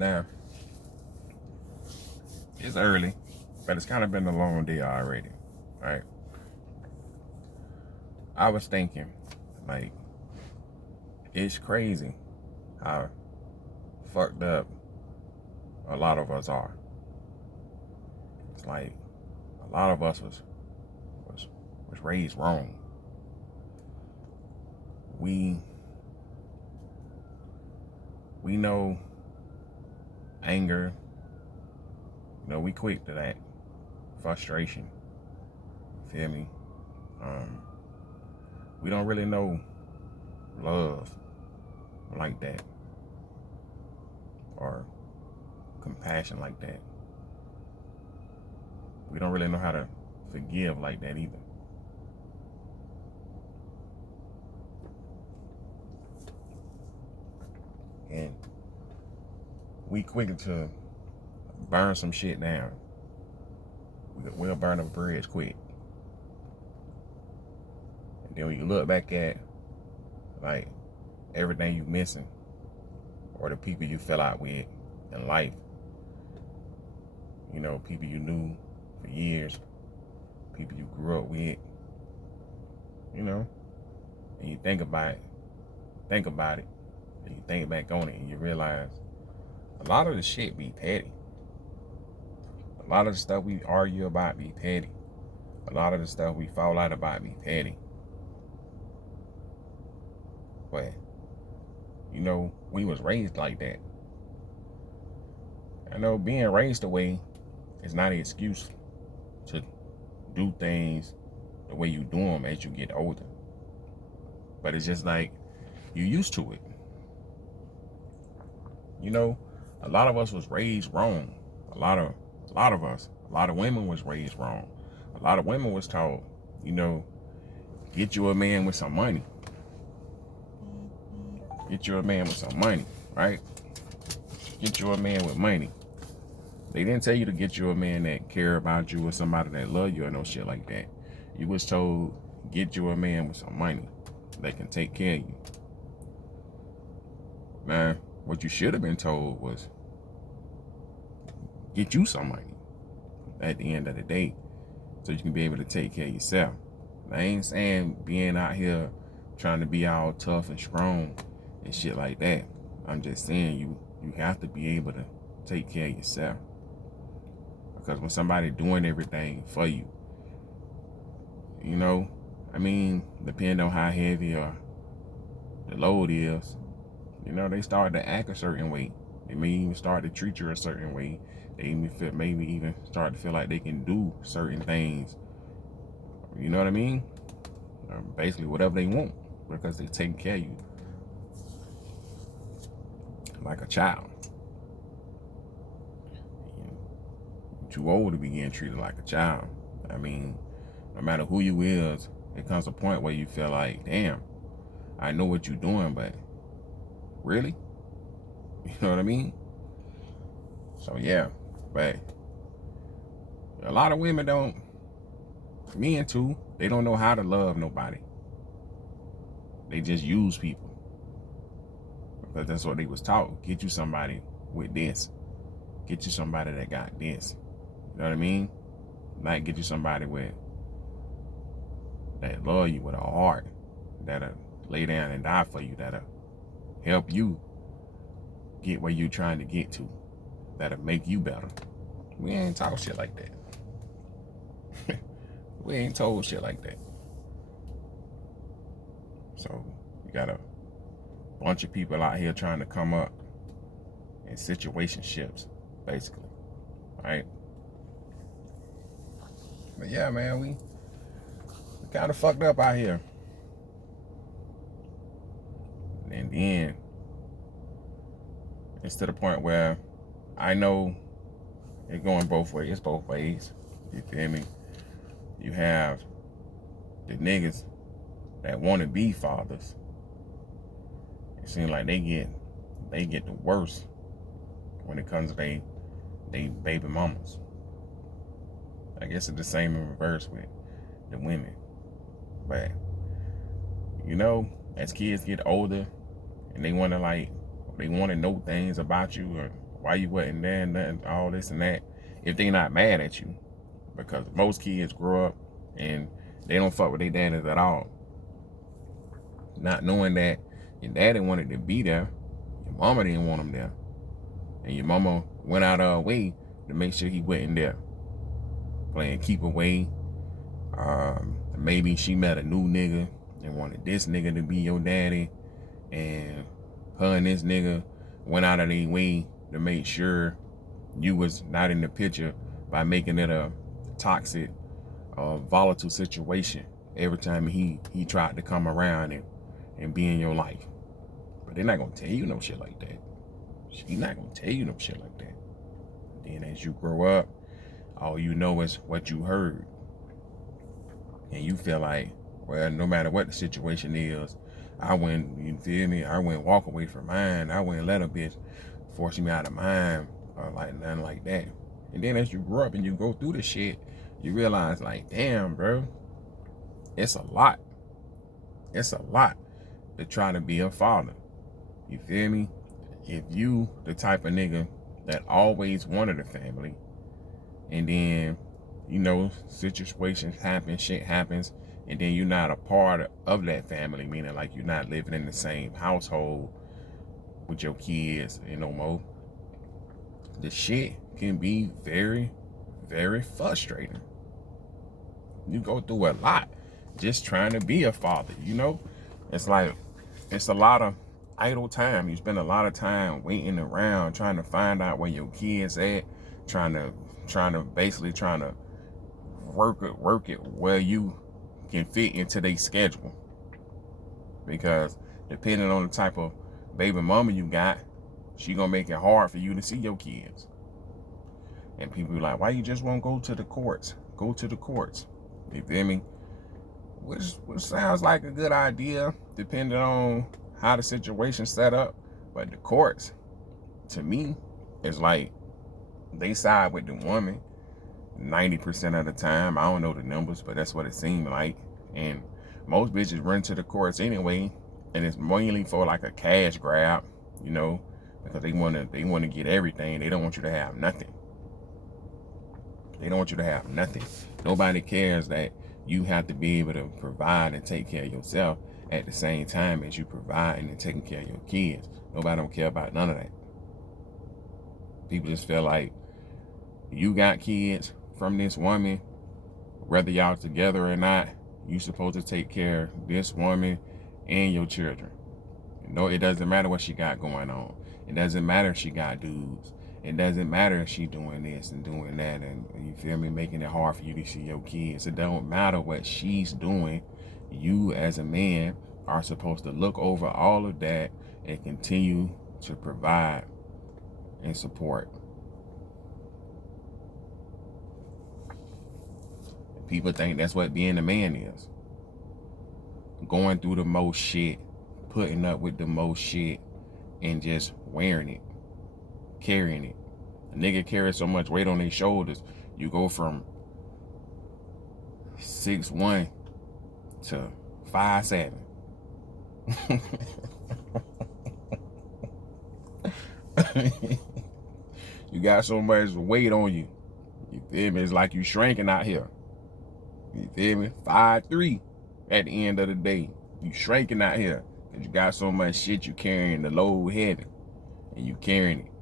Now, it's early, but it's kind of been a long day already, right? I was thinking, like, it's crazy how fucked up a lot of us are. It's like a lot of us was raised wrong. We know anger, we quick to that. Frustration. Feel me? We don't really know love like that. Or compassion like that. We don't really know how to forgive like that either. And we quick to burn some shit down. We'll burn a bridge quick. And then when you look back at like everything you missing or the people you fell out with in life, people you knew for years, people you grew up with, and you think about it, and you think back on it, and you realize a lot of the shit be petty. A lot of the stuff we argue about be petty. A lot of the stuff we fall out about be petty. But, we was raised like that. I know being raised away is not an excuse to do things the way you do them as you get older. But it's just like you used to it. A lot of us was raised wrong. A lot of us, a lot of women was raised wrong. A lot of women was told, get you a man with some money. Get you a man with some money, right? Get you a man with money. They didn't tell you to get you a man that care about you or somebody that love you or no shit like that. You was told, get you a man with some money that can take care of you. Man, what you should have been told was, get you some money at the end of the day so you can be able to take care of yourself. I ain't saying being out here trying to be all tough and strong and shit like that. I'm just saying you have to be able to take care of yourself. Because when somebody doing everything for you, depending on how heavy or the load is, they start to act a certain way. They may even start to treat you a certain way. They maybe even start to feel like they can do certain things. You know what I mean? Basically whatever they want, because they taking care of you like a child. You're too old to be getting treated like a child. No matter who you is, it comes a point where you feel like, damn, I know what you're doing, but really? You know what I mean? So yeah, but a lot of women don't, men too, they don't know how to love nobody. They just use people. Because that's what they was taught. Get you somebody with this. Get you somebody that got this. You know what I mean? Not get you somebody that love you with a heart, that'll lay down and die for you, that'll help you get where you're trying to get to, that'll make you better. We ain't taught shit like that. We ain't told shit like that. So you got a bunch of people out here trying to come up in situationships, basically, right? But yeah, man, we kind of fucked up out here. And then it's to the point where I know it's going both ways. It's both ways. You feel me? You have the niggas that want to be fathers. It seems like they get the worst when it comes to they baby mamas. I guess it's the same in reverse with the women. But as kids get older and they want to know things about you, why you wasn't there and nothing, all this and that, if they not mad at you. Because most kids grow up and they don't fuck with their daddies at all. Not knowing that your daddy wanted to be there, your mama didn't want him there. And your mama went out of her way to make sure he wasn't there. Playing keep away. Maybe she met a new nigga and wanted this nigga to be your daddy. And her and this nigga went out of their way to make sure you was not in the picture by making it a toxic, volatile situation every time he tried to come around and be in your life. But they're not gonna tell you no shit like that. She's not gonna tell you no shit like that. Then as you grow up, all you know is what you heard. And you feel like, well, no matter what the situation is, I wouldn't, you feel me? I wouldn't walk away from mine. I wouldn't let a bitch force me out of mine or like nothing like that. And then as you grow up and you go through the shit, you realize like, damn, bro, it's a lot. It's a lot to try to be a father. You feel me? If you the type of nigga that always wanted a family, and then, you know, situations happen, shit happens, and then you're not a part of that family, meaning like you're not living in the same household with your kids and no more, the shit can be very, very frustrating. You go through a lot just trying to be a father, you know? It's like, it's a lot of idle time. You spend a lot of time waiting around trying to find out where your kids at, trying to work it where you can fit into their schedule. Because depending on the type of baby mama you got, she gonna make it hard for you to see your kids. And people be like, why you just won't go to the courts? Go to the courts. You feel me? Which sounds like a good idea, depending on how the situation's set up. But the courts, to me, is like they side with the woman 90% of the time. I don't know the numbers, but that's what it seemed like. And most bitches run to the courts anyway, and it's mainly for like a cash grab, you know, because they wanna get everything. They don't want you to have nothing. They don't want you to have nothing. Nobody cares that you have to be able to provide and take care of yourself at the same time as you providing and taking care of your kids. Nobody don't care about none of that. People just feel like you got kids from this woman, whether y'all together or not, you supposed to take care of this woman and your children. You know, it doesn't matter what she got going on. It doesn't matter if she got dudes. It doesn't matter if she doing this and doing that, and you feel me, making it hard for you to see your kids. It don't matter what she's doing. You as a man are supposed to look over all of that and continue to provide and support. People think that's what being a man is. Going through the most shit, putting up with the most shit, and just wearing it, carrying it. A nigga carries so much weight on their shoulders, you go from 6'1" to 5'7". You got so much weight on you. You feel me? It's like you shrinking out here. You feel me? 5'3" at the end of the day. You shrinking out here because you got so much shit you carrying, the load heavy, and you carrying it,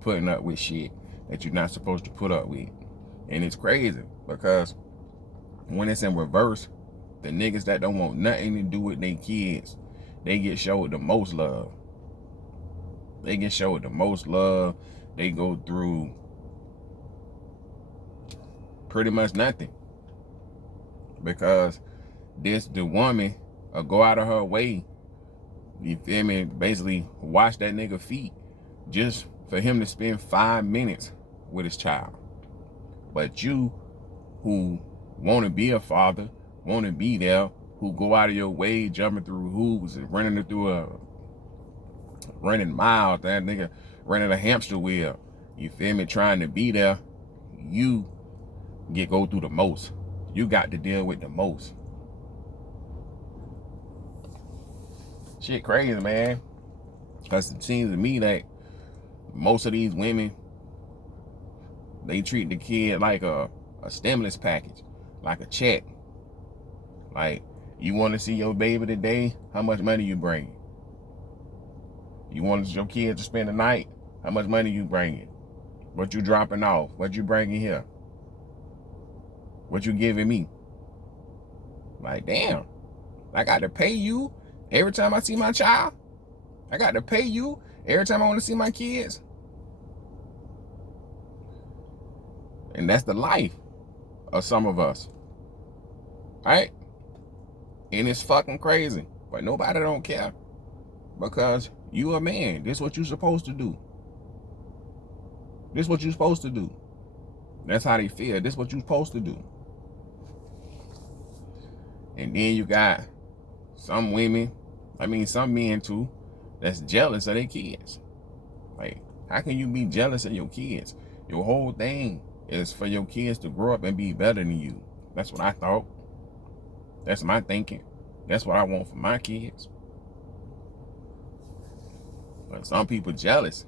putting up with shit that you're not supposed to put up with. And it's crazy because when it's in reverse, the niggas that don't want nothing to do with their kids, they get showed the most love. They get showed the most love. They go through pretty much nothing. Because the woman will go out of her way, you feel me, basically wash that nigga feet just for him to spend 5 minutes with his child. But you who want to be a father, want to be there, who go out of your way, jumping through hoops and running miles, that nigga running a hamster wheel, you feel me, trying to be there, you go through the most. You got to deal with the most. Shit crazy, man. Because it seems to me that Most of these women, they treat the kid like a stimulus package, like a check. Like, you want to see your baby today? How much money you bring? You want your kid to spend the night? How much money you bringing? What you dropping off? What you bringing here? What you giving me? Like, damn, I got to pay you every time I see my child? I got to pay you every time I want to see my kids? And that's the life of some of us, right? And it's fucking crazy, but nobody don't care, because you a man. This is what you supposed to do. This is what you supposed to do. That's how they feel. This is what you supposed to do. And then you got some women, some men too, that's jealous of their kids. Like, how can you be jealous of your kids? Your whole thing is for your kids to grow up and be better than you. That's what I thought. That's my thinking. That's what I want for my kids. But some people jealous,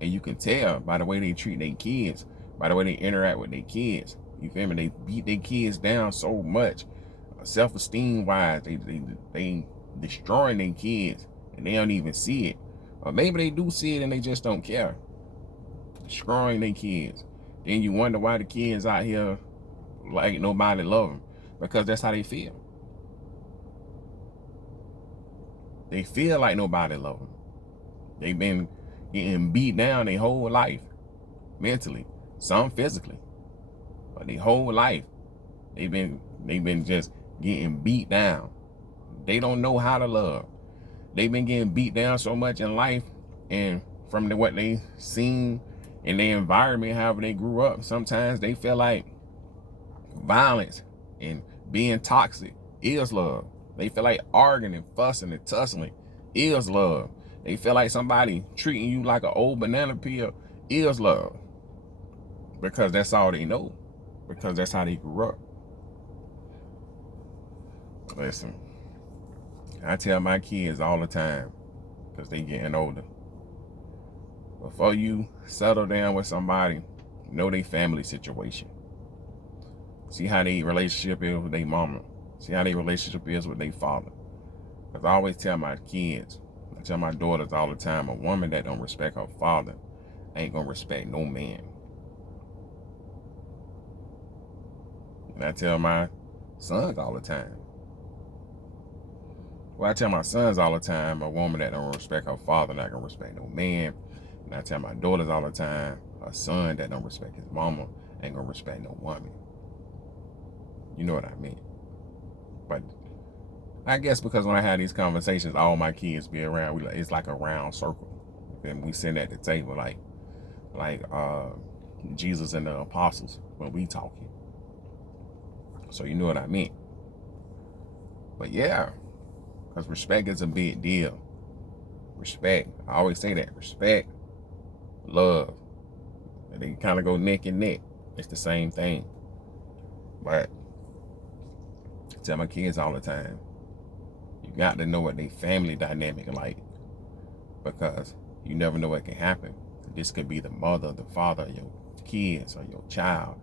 and you can tell by the way they treat their kids, by the way they interact with their kids. You feel me? They beat their kids down so much, self-esteem wise. They destroying their kids, and they don't even see it. Or maybe they do see it and they just don't care. Destroying their kids. Then you wonder why the kids out here like nobody love them, because that's how they feel. They feel like nobody love them. They've been getting beat down their whole life, mentally, some physically, but their whole life they've been just getting beat down. They don't know how to love. They've been getting beat down so much in life, and from what they seen in their environment, however they grew up, sometimes they feel like violence and being toxic is love. They feel like arguing and fussing and tussling is love. They feel like somebody treating you like an old banana peel is love, because that's all they know, because that's how they grew up. Listen, I tell my kids all the time, because they getting older, before you settle down with somebody, know their family situation. See how their relationship is with their mama. See how their relationship is with their father. Because I always tell my kids, I tell my daughters all the time, a woman that don't respect her father ain't gonna respect no man. And I tell my sons all the time. Well, I tell my sons all the time, a woman that don't respect her father not gonna respect no man. And I tell my daughters all the time, a son that don't respect his mama ain't gonna respect no woman. You know what I mean? But I guess because when I have these conversations, all my kids be around. It's like a round circle, and we sit at the table like Jesus and the apostles when we talking. So you know what I mean? But yeah, because respect is a big deal. Respect. I always say that. Respect, love. And they kind of go neck and neck. It's the same thing. But I tell my kids all the time, you got to know what their family dynamic like, because you never know what can happen. This could be the mother, the father of your kids or your child,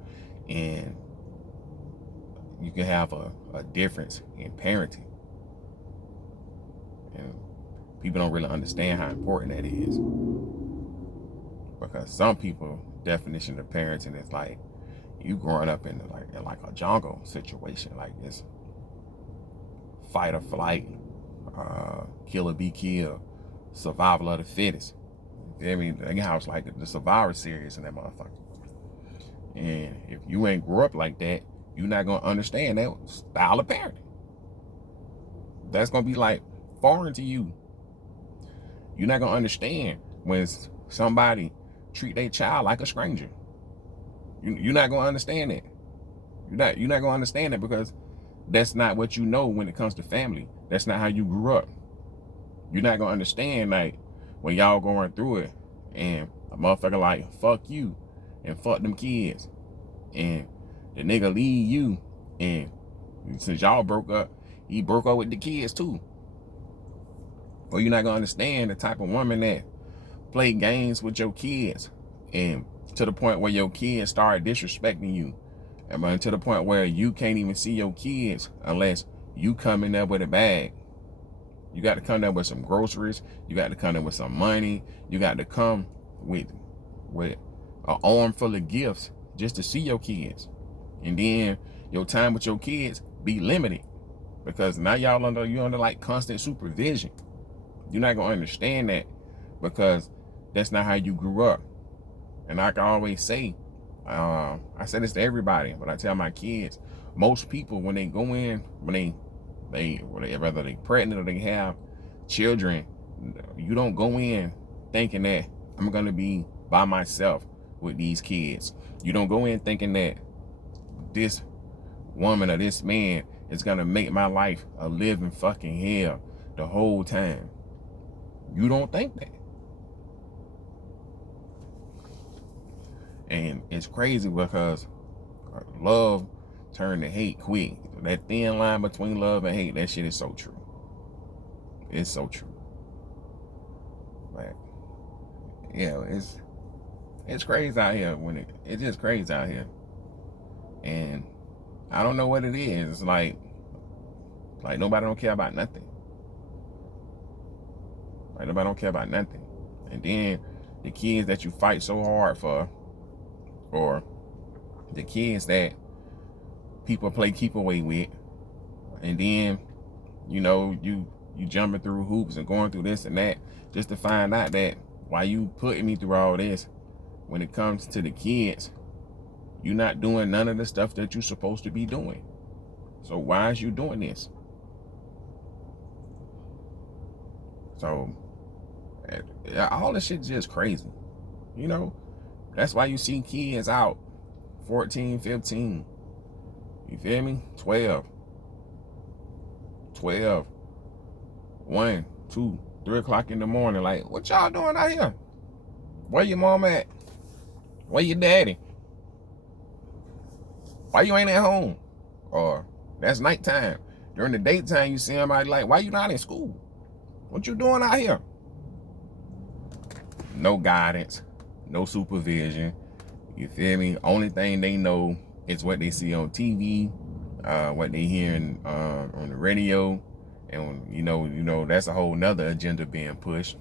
and you can have a difference in parenting. And people don't really understand how important that is, because some people definition of parenting is like you growing up in like a jungle situation, like this fight or flight, kill or be killed, survival of the fittest. I mean, how it's like the Survivor series and that motherfucker. And if you ain't grow up like that, you're not gonna understand that style of parenting. That's gonna be like foreign to you. You're not gonna understand when somebody treat their child like a stranger. You're not gonna understand that. You're not gonna understand that, because that's not what you know when it comes to family. That's not how you grew up. You're not gonna understand like when y'all going through it and a motherfucker like fuck you and fuck them kids, and the nigga leave you, and since y'all broke up, he broke up with the kids too. Or you're not gonna understand the type of woman that play games with your kids, and to the point where your kids start disrespecting you, and to the point where you can't even see your kids unless you come in there with a bag. You got to come there with some groceries. You got to come there with some money. You got to come with an arm full of gifts just to see your kids. And then your time with your kids be limited, because now you're under like constant supervision. You're not gonna understand that, because that's not how you grew up. And I can always say, I say this to everybody, but I tell my kids, most people when they go in, whether they pregnant or they have children, you don't go in thinking that I'm gonna be by myself with these kids. You don't go in thinking that this woman or this man is gonna make my life a living fucking hell the whole time. You don't think that. And it's crazy because love turned to hate quick. That thin line between love and hate, that shit is so true. It's so true. But yeah, it's crazy out here it's just crazy out here. And I don't know what it is. It's like nobody don't care about nothing. Like nobody don't care about nothing. And then the kids that you fight so hard for, or the kids that people play keep away with, and then you jumping through hoops and going through this and that just to find out that why you putting me through all this, when it comes to the kids, you're not doing none of the stuff that you're supposed to be doing. So why is you doing this? So all this shit's just crazy. That's why you see kids out 14, 15, you feel me? 12, 1, 2, 3 o'clock in the morning. Like, what y'all doing out here? Where your mom at? Where your daddy? Why you ain't at home? Or that's nighttime. During the daytime, you see somebody like, why you not in school? What you doing out here? No guidance, no supervision. You feel me? Only thing they know is what they see on TV, what they hear on the radio, and that's a whole nother agenda being pushed.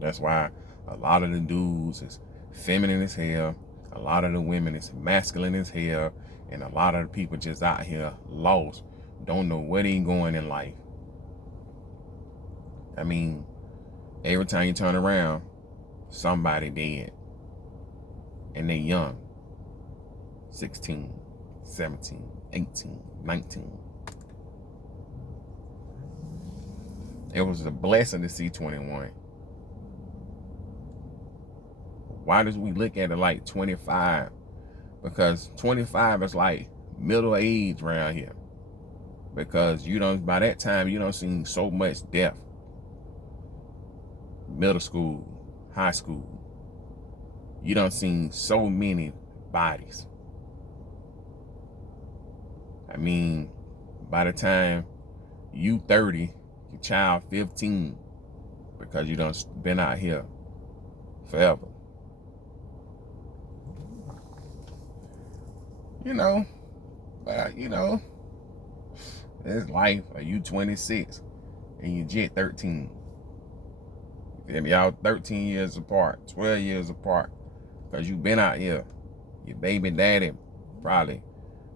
That's why a lot of the dudes is feminine as hell, a lot of the women is masculine as hell, and a lot of the people just out here lost, don't know where they going in life. I mean, every time you turn around, somebody dead, and they young, 16, 17, 18, 19. It was a blessing to see 21. Why does we look at it like 25? Because 25 is like middle age around here. Because by that time, you don't see so much death. Middle school, high school, you don't see so many bodies. I mean, by the time you 30, your child 15, because you done been out here forever. But it's life. Are you 26 and you jet 13? And y'all 13 years apart, 12 years apart, because you been out here. Your baby daddy probably,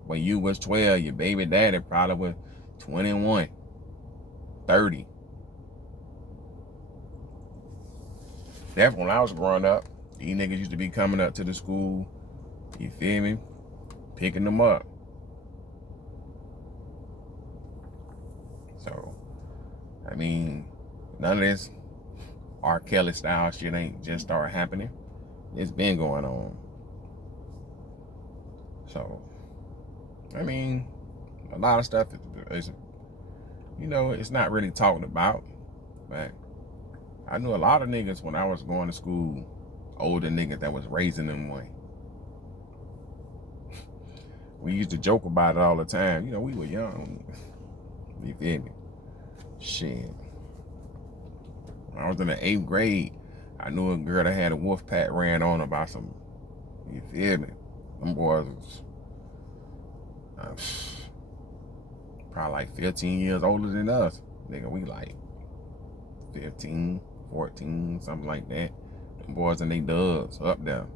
when you was 12, your baby daddy probably was 21, 30. That's when I was growing up. These niggas used to be coming up to the school, you feel me, picking them up. So, I mean, none of this R. Kelly style shit ain't just started happening. It's been going on. So, I mean, a lot of stuff is it's not really talked about. But I knew a lot of niggas when I was going to school, older niggas that was raising them one. We used to joke about it all the time. We were young. You feel me? Shit. When I was in the 8th grade, I knew a girl that had a wolf pack ran on her by some, you feel me? Them boys was probably like 15 years older than us. Nigga, we like 15, 14, something like that. Them boys and they dubs up there.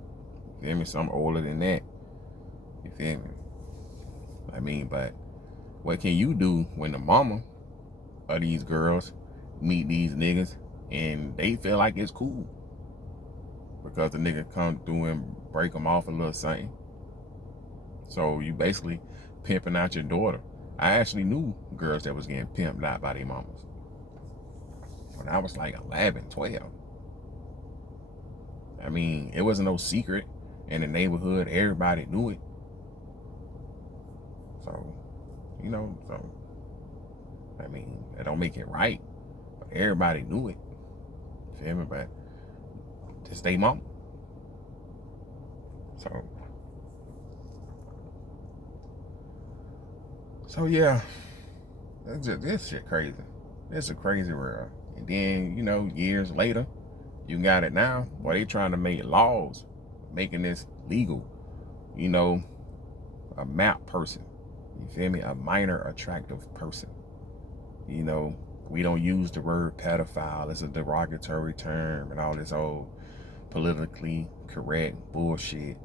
You feel me? Some older than that. You feel me? I mean, but what can you do when the mama of these girls meet these niggas and they feel like it's cool? Because the nigga come through and break them off a little something. So you basically pimping out your daughter. I actually knew girls that was getting pimped out by their mamas when I was like 11, 12. I mean, it wasn't no secret in the neighborhood. Everybody knew it. So, you know, so, I mean, it don't make it right, but everybody knew it. Feel me? But just they mama. So yeah, this shit crazy. It's a crazy world. And then, you know, years later, you got it now. Boy, they trying to make laws making this legal. You know, a MAP person. You feel me? A minor attractive person. You know, we don't use the word pedophile. It's a derogatory term and all this old politically correct bullshit.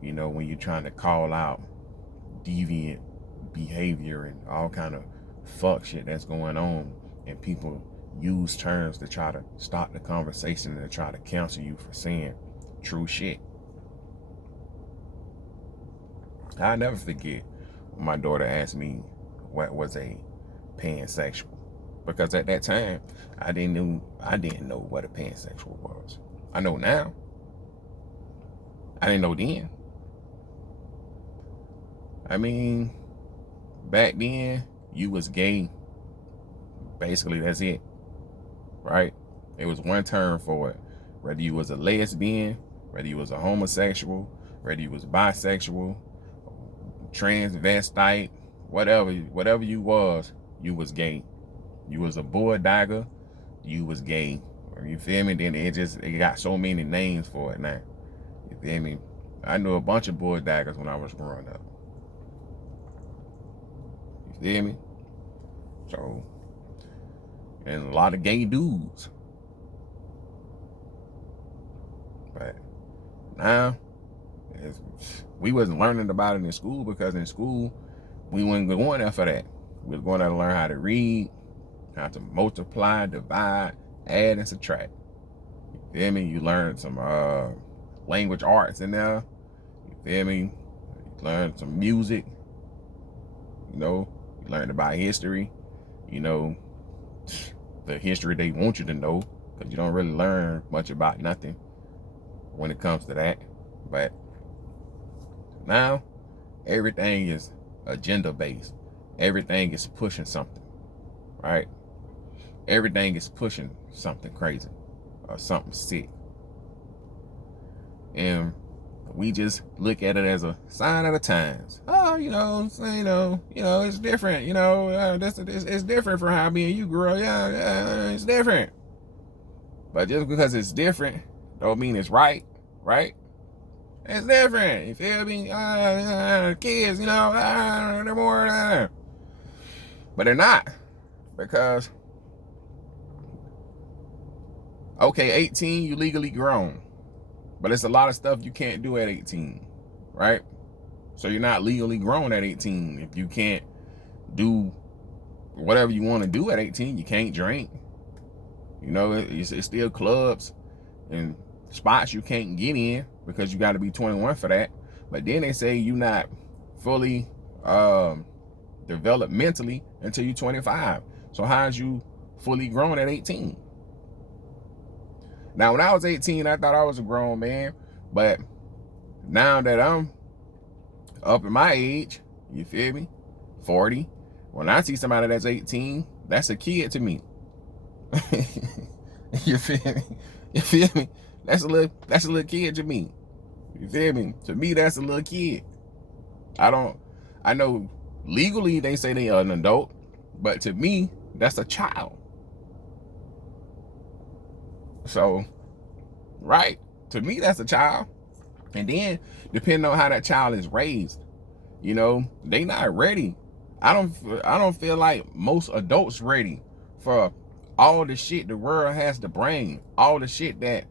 You know, when you're trying to call out deviant behavior and all kind of fuck shit that's going on, and people use terms to try to stop the conversation and to try to cancel you for saying true shit. I'll never forget when my daughter asked me what was a pansexual, because at that time I didn't know what a pansexual was. I know now. I didn't know then. I mean, back then you was gay. Basically, that's it. Right? It was one term for it. Whether you was a lesbian, whether you was a homosexual, whether you was bisexual, transvestite, whatever you was gay. You was a boy-dagger, you was gay. You feel me? Then it got so many names for it now. You feel me? I knew a bunch of boy-daggers when I was growing up. You feel me? So, and a lot of gay dudes. But now, we wasn't learning about it in school, because in school, we wasn't going there for that. We was going there to learn how to read, how to multiply, divide, add, and subtract. You feel me? You learned some language arts in there. You feel me? You learned some music. You know, you learned about history. You know, the history they want you to know, because you don't really learn much about nothing when it comes to that. But now, everything is agenda-based. Everything is pushing something, right? Everything is pushing something crazy or something sick. And we just look at it as a sign of the times. Oh, it's different. It's different from how me and you grew up. Yeah, it's different. But just because it's different, don't mean it's right? It's different. You feel me? Kids, they're more. But they're not, because okay, 18, you legally grown. But it's a lot of stuff you can't do at 18, right? So you're not legally grown at 18. If you can't do whatever you want to do at 18, you can't drink. It's still clubs and spots you can't get in because you got to be 21 for that. But then they say you're not fully developed mentally until you're 25. So how's you fully grown at 18? Now, when I was 18, I thought I was a grown man, but now that I'm up in my age, you feel me, 40, when I see somebody that's 18, that's a kid to me. You feel me? That's a little kid to me. You feel me? To me, that's a little kid. I know legally they say they are an adult, but to me, that's a child. So, right? To me, that's a child. And then, depending on how that child is raised, you know, they not ready. I don't feel like most adults ready for all the shit the world has to bring, all the shit that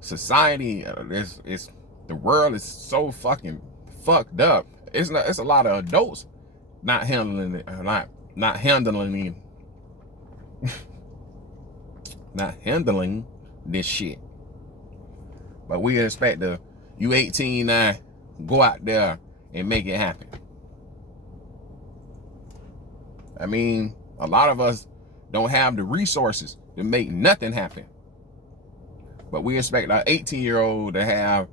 society is the world is so fucking fucked up. It's a lot of adults not handling it, not handling not handling this shit. But we expect you 18 now, go out there and make it happen. I mean, a lot of us don't have the resources to make nothing happen. But we expect our 18-year-old to have,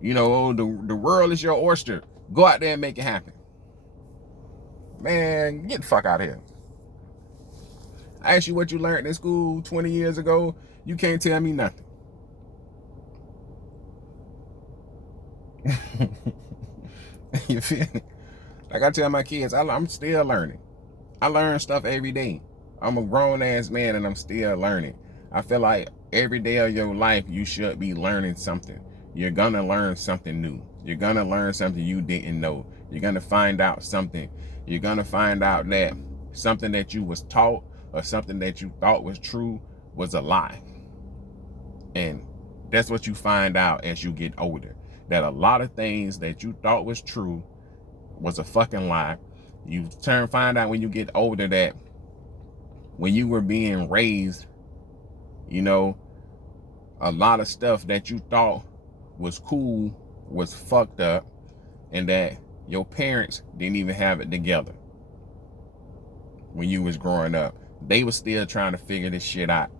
you know, the world is your oyster. Go out there and make it happen. Man, get the fuck out of here. I asked you what you learned in school 20 years ago. You can't tell me nothing. You feel me? Like I tell my kids, I'm still learning. I learn stuff every day. I'm a grown ass man and I'm still learning. I feel like every day of your life you should be learning something. You're gonna learn something new. You're gonna learn something you didn't know. You're gonna find out something. You're gonna find out that something that you was taught or something that you thought was true was a lie. And that's what you find out as you get older. That a lot of things that you thought was true was a fucking lie. You find out when you get older that when you were being raised, you know, a lot of stuff that you thought was cool was fucked up, and that your parents didn't even have it together when you was growing up. They were still trying to figure this shit out.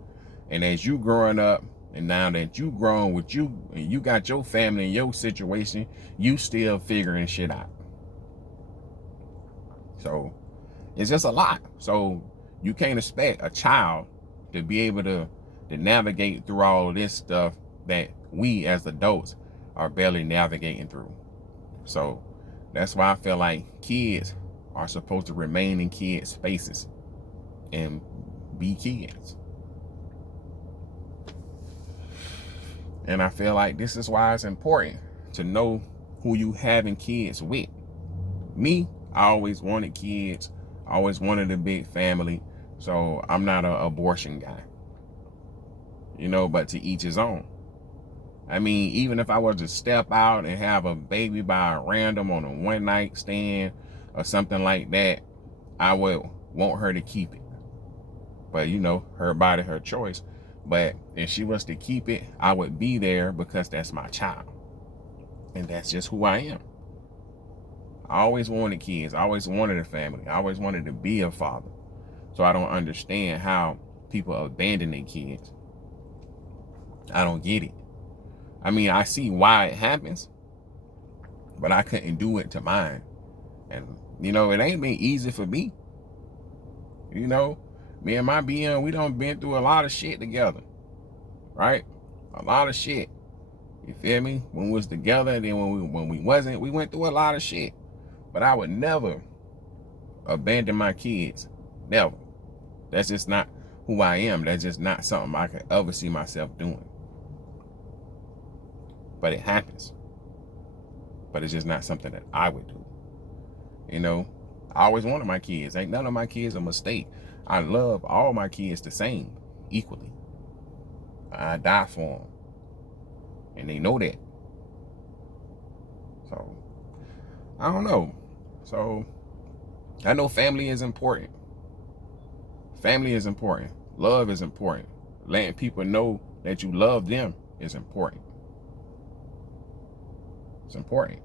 And as you growing up, and now that you grown with you, and you got your family and your situation, you still figuring shit out. So it's just a lot. So you can't expect a child to be able to navigate through all this stuff that we as adults are barely navigating through. So that's why I feel like kids are supposed to remain in kid spaces and be kids. And I feel like this is why it's important to know who you having kids with. Me, I always wanted kids. I always wanted a big family. So I'm not an abortion guy. You know, but to each his own. I mean, even if I was to step out and have a baby by a random on a one night stand or something like that, I would want her to keep it. But you know, her body, her choice. But if she was to keep it, I would be there because that's my child. And that's just who I am. I always wanted kids. I always wanted a family. I always wanted to be a father. So I don't understand how people abandon their kids. I don't get it. I mean, I see why it happens, but I couldn't do it to mine. And, you know, it ain't been easy for me. You know, me and my BM, we done been through a lot of shit together, right? A lot of shit. You feel me? When we was together, and then when we wasn't, we went through a lot of shit. But I would never abandon my kids. Never. That's just not who I am. That's just not something I could ever see myself doing. But it happens. But it's just not something that I would do. You know, I always wanted my kids. Ain't none of my kids a mistake. I love all my kids the same, equally. I die for them. And they know that. So, I don't know. So, I know family is important. Family is important. Love is important. Letting people know that you love them is important. It's important.